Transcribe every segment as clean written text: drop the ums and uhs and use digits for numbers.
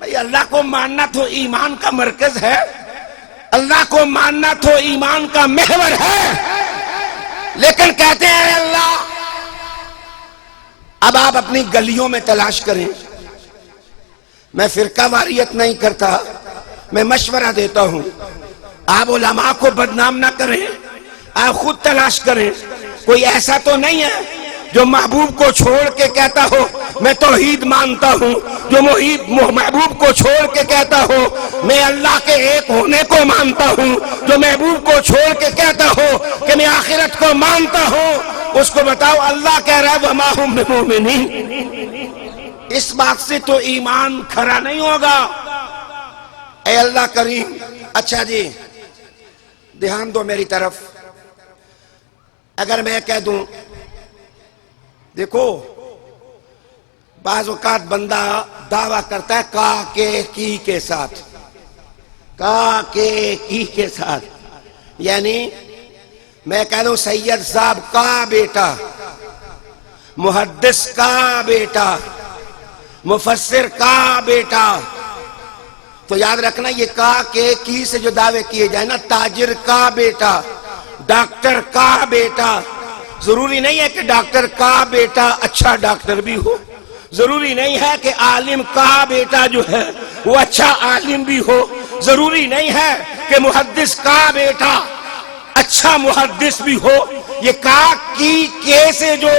بھئی اللہ کو ماننا تو ایمان کا مرکز ہے، اللہ کو ماننا تو ایمان کا محور ہے، لیکن کہتے ہیں اے اللہ اب آپ اپنی گلیوں میں تلاش کریں۔ میں فرقہ واریت نہیں کرتا، میں مشورہ دیتا ہوں، آپ علماء کو بدنام نہ کریں، آپ خود تلاش کریں۔ کوئی ایسا تو نہیں ہے جو محبوب کو چھوڑ کے کہتا ہو میں توحید مانتا ہوں، جو محبوب کو چھوڑ کے کہتا ہو میں اللہ کے ایک ہونے کو مانتا ہوں، جو محبوب کو چھوڑ کے کہتا ہو کہ میں آخرت کو مانتا ہوں۔ اس کو بتاؤ اللہ کہہ رہا ہے وَمَا هُمْ بِمُؤْمِنِينَ، اس بات سے تو ایمان کھڑا نہیں ہوگا۔ اے اللہ کریم، اچھا جی دھیان دو میری طرف۔ اگر میں کہہ دوں دیکھو بعض اوقات بندہ دعویٰ کرتا ہے کا کی کے ساتھ، کا کی کے ساتھ، یعنی میں کہہ دوں سید صاحب کا بیٹا، محدث کا بیٹا، مفسر کا بیٹا، تو یاد رکھنا یہ کا کی سے جو دعوے کیے جائیں نا، تاجر کا بیٹا، ڈاکٹر کا بیٹا، ضروری نہیں ہے کہ ڈاکٹر کا بیٹا اچھا ڈاکٹر بھی ہو، ضروری نہیں ہے کہ عالم کا بیٹا جو ہے وہ اچھا عالم بھی ہو، ضروری نہیں ہے کہ محدث کا بیٹا اچھا محدث بھی ہو۔ یہ کا کی کے سے جو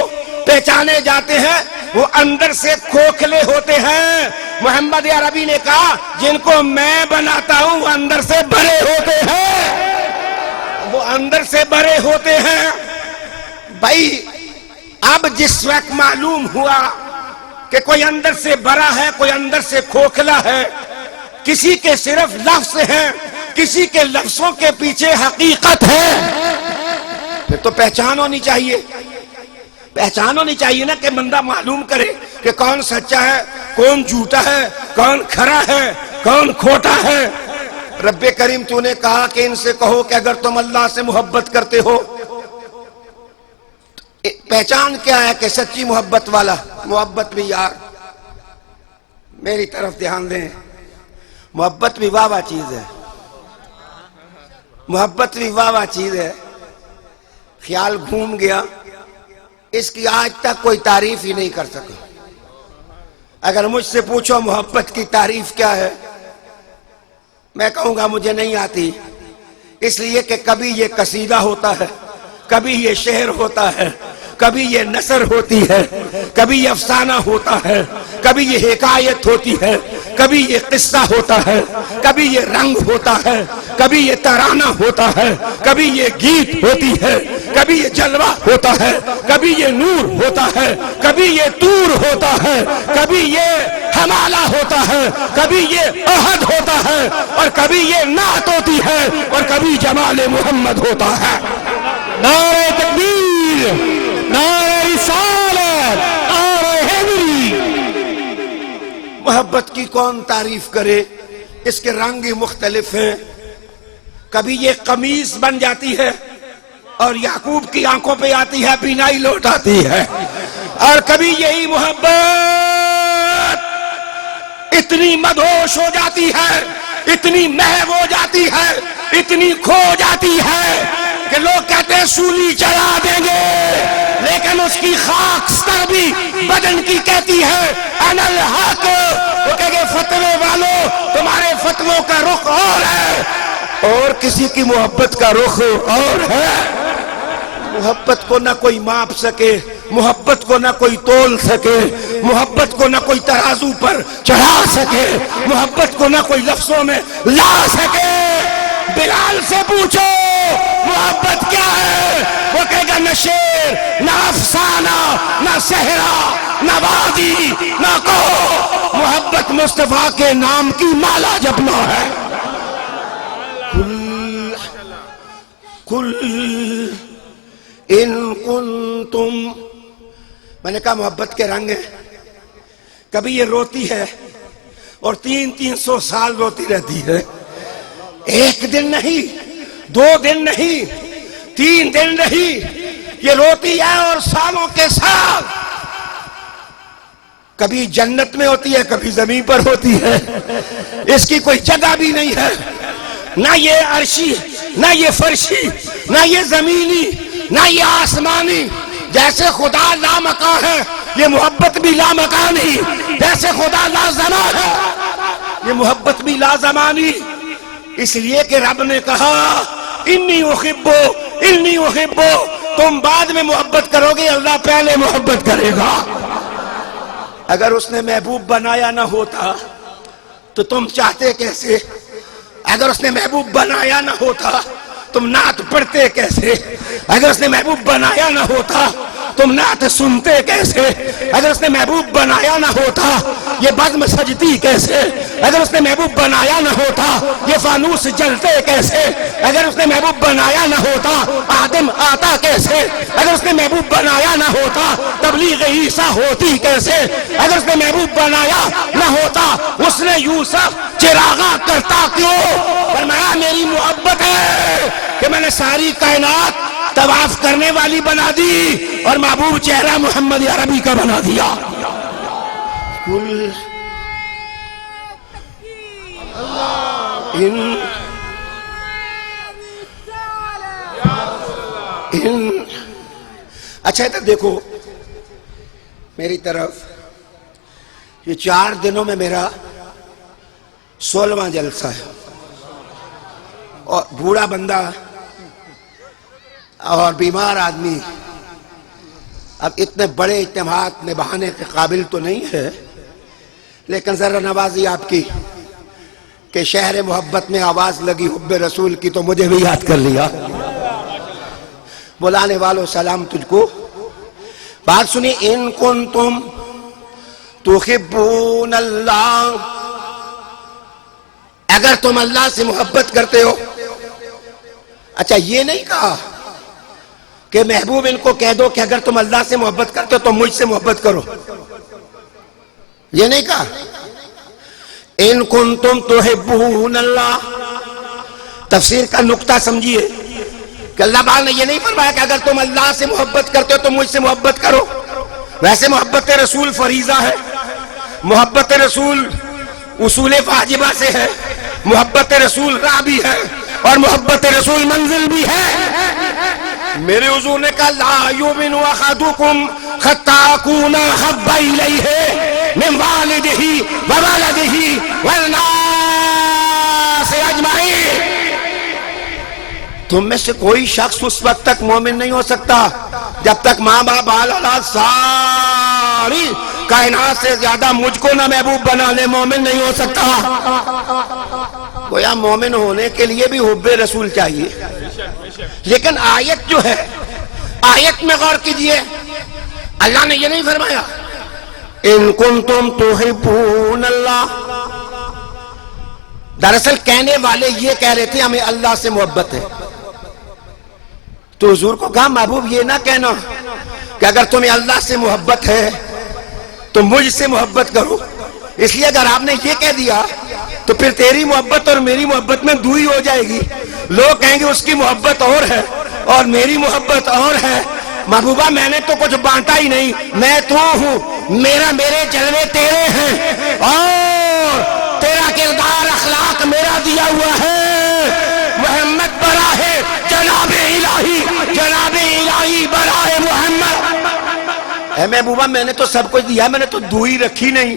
پہچانے جاتے ہیں وہ اندر سے کھوکھلے ہوتے ہیں۔ محمد عربی نے کہا جن کو میں بناتا ہوں وہ اندر سے بھرے ہوتے ہیں، وہ اندر سے بھرے ہوتے ہیں۔ بھائی اب جس وقت معلوم ہوا کہ کوئی اندر سے بھرا ہے، کوئی اندر سے کھوکھلا ہے، کسی کے صرف لفظ ہیں، کسی کے لفظوں کے پیچھے حقیقت ہے، پھر تو پہچان ہونی چاہیے، پہچان ہونی چاہیے نا کہ بندہ معلوم کرے کہ کون سچا ہے، کون جھوٹا ہے، کون کھرا ہے، کون کھوٹا ہے۔ رب کریم تو نے کہا کہ ان سے کہو کہ اگر تم اللہ سے محبت کرتے ہو، پہچان کیا ہے کہ سچی محبت والا؟ محبت بھی یار میری طرف دھیان دیں، محبت بھی واہ واہ چیز ہے، محبت بھی واہ واہ چیز ہے۔ خیال گھوم گیا، اس کی آج تک کوئی تعریف ہی نہیں کر سکا۔ اگر مجھ سے پوچھو محبت کی تعریف کیا ہے، میں کہوں گا مجھے نہیں آتی، اس لیے کہ کبھی یہ قصیدہ ہوتا ہے، کبھی یہ شعر ہوتا ہے، کبھی یہ نثر ہوتی ہے، کبھی یہ افسانہ ہوتا ہے، کبھی یہ حکایت ہوتی ہے، کبھی یہ قصہ ہوتا ہے، کبھی یہ رنگ ہوتا ہے، کبھی یہ ترانہ ہوتا ہے، کبھی یہ گیت ہوتی ہے، کبھی یہ جلوہ ہوتا ہے، کبھی یہ نور ہوتا ہے، کبھی یہ طور ہوتا ہے، کبھی یہ حمالہ ہوتا ہے، کبھی یہ احد ہوتا ہے، اور کبھی یہ نعت ہوتی ہے، اور کبھی جمال محمد ہوتا ہے۔ نعرہ تکبیر، نعرہ رسالت، نعرہ حیدری۔ محبت کی کون تعریف کرے، اس کے رنگ ہی مختلف ہیں۔ کبھی یہ قمیص بن جاتی ہے اور یعقوب کی آنکھوں پہ آتی ہے، بینائی لوٹ آتی ہے، اور کبھی یہی محبت اتنی مدہوش ہو جاتی ہے، اتنی محو ہو جاتی ہے، اتنی کھو جاتی ہے کہ لوگ کہتے ہیں سولی چڑھا دیں گے، لیکن اس کی خاکستر بھی بدن کی کہتی ہے انا الحق۔ وہ کہے گے فتوے والوں تمہارے فتووں کا رخ اور ہے، اور کسی کی محبت کا رخ اور ہے۔ محبت کو نہ کوئی ماپ سکے، محبت کو نہ کوئی تول سکے، محبت کو نہ کوئی ترازو پر چڑھا سکے، محبت کو نہ کوئی لفظوں میں لا سکے۔ بلال سے پوچھو محبت کیا ہے، وہ کہے گا نہ شعر، نہ افسانہ، نہ صحرا، نہ وادی، نہ کوہ، محبت مصطفیٰ کے نام کی مالا جپنا ہے۔ کل ان کنتم، میں نے کہا محبت کے رنگ ہیں، کبھی یہ روتی ہے اور 300 سال روتی رہتی ہے، ایک دن نہیں، 2 دن نہیں، 3 دن نہیں، یہ روتی ہے اور سالوں کے سال کبھی جنت میں ہوتی ہے کبھی زمین پر ہوتی ہے، اس کی کوئی جگہ بھی نہیں ہے، نہ یہ عرشی نہ یہ فرشی نہ یہ زمینی نہ یہ آسمانی۔ جیسے خدا لامکان ہے یہ محبت بھی لامکانی، جیسے خدا لازمان ہے یہ محبت بھی لازمانی۔ اس لیے کہ رب نے کہا انی احبو، تم بعد میں محبت کرو گے، اللہ پہلے محبت کرے گا۔ اگر اس نے محبوب بنایا نہ ہوتا تو تم چاہتے کیسے؟ اگر اس نے محبوب بنایا نہ ہوتا تم نعت پڑھتے کیسے؟ اگر اس نے محبوب بنایا نہ ہوتا تم نعت سنتے کیسے؟ اگر اس نے محبوب بنایا نہ ہوتا یہ بزم سجتی کیسے؟ اگر اس نے محبوب بنایا نہ ہوتا یہ فانوس جلتے کیسے؟ اگر اس نے محبوب بنایا نہ ہوتا آدم آتا کیسے؟ اگر اس نے محبوب بنایا نہ ہوتا تبلیغ عیسیٰ ہوتی کیسے؟ اگر اس نے محبوب بنایا نہ ہوتا اس نے یوسف چراغاں کرتا کیوں؟ فرمایا میری محبت ہے کہ میں نے ساری کائنات طواف کرنے والی بنا دی اور محبوب چہرہ محمد عربی کا بنا دیا۔ اچھا ادھر دیکھو میری طرف، یہ 4 دنوں میں میرا 16واں جلسہ ہے، اور بوڑھا بندہ اور بیمار آدمی اب اتنے بڑے اجتماعات نبھانے کے قابل تو نہیں ہے، لیکن ذرا نوازی آپ کی کہ شہر محبت میں آواز لگی حب رسول کی تو مجھے بھی یاد کر لیا۔ بلانے والوں سلام تجھ کو۔ بات سنی، ان کنتم تحبون اللہ، اگر تم اللہ سے محبت کرتے ہو۔ اچھا یہ نہیں کہا کہ محبوب ان کو کہہ دو کہ اگر تم اللہ سے محبت کرتے ہو تو مجھ سے محبت کرو، یہ نہیں کہا۔ ان کنتم تحبون اللہ، تفسیر کا نقطہ سمجھیے کہ اللہ پاک نے یہ نہیں فرمایا کہ اگر تم اللہ سے محبت کرتے ہو تو مجھ سے محبت کرو۔ ویسے محبت رسول فریضہ ہے، محبت رسول اصول واجبہ سے ہے، محبت رسول راہ بھی ہے، اور محبت رسول منزل بھی ہے۔ میرے حضور نے کہا لا یؤمن احدکم حتی اکون احب الیہ من والدہ وولدہ والناس اجمعین۔ تم میں سے کوئی شخص اس وقت تک مومن نہیں ہو سکتا جب تک ماں باپ بال اولاد ساری کائنات سے زیادہ مجھ کو نہ محبوب بنا لے، مومن نہیں ہو سکتا۔ گویا مومن ہونے کے لیے بھی حب رسول چاہیے۔ لیکن آیت جو ہے، آیت میں غور کیجئے، اللہ نے یہ نہیں فرمایا ان کنتم تحبون اللہ۔ دراصل کہنے والے یہ کہہ رہے تھے ہمیں اللہ سے محبت ہے، تو حضور کو کہا محبوب یہ نہ کہنا کہ اگر تمہیں اللہ سے محبت ہے تو مجھ سے محبت کرو، اس لیے اگر آپ نے یہ کہہ دیا تو پھر تیری محبت اور میری محبت میں دوئی ہو جائے گی۔ لوگ کہیں گے اس کی محبت اور ہے اور میری محبت اور ہے۔ محبوبہ میں نے تو کچھ بانٹا ہی نہیں، میں تو ہوں، میرے جلوے تیرے ہیں اور تیرا کردار اخلاق میرا دیا ہوا ہے۔ محمد براہ جناب الہی براہ محمد۔ اے محبوبہ میں نے تو سب کچھ دیا، میں نے تو دوئی رکھی نہیں۔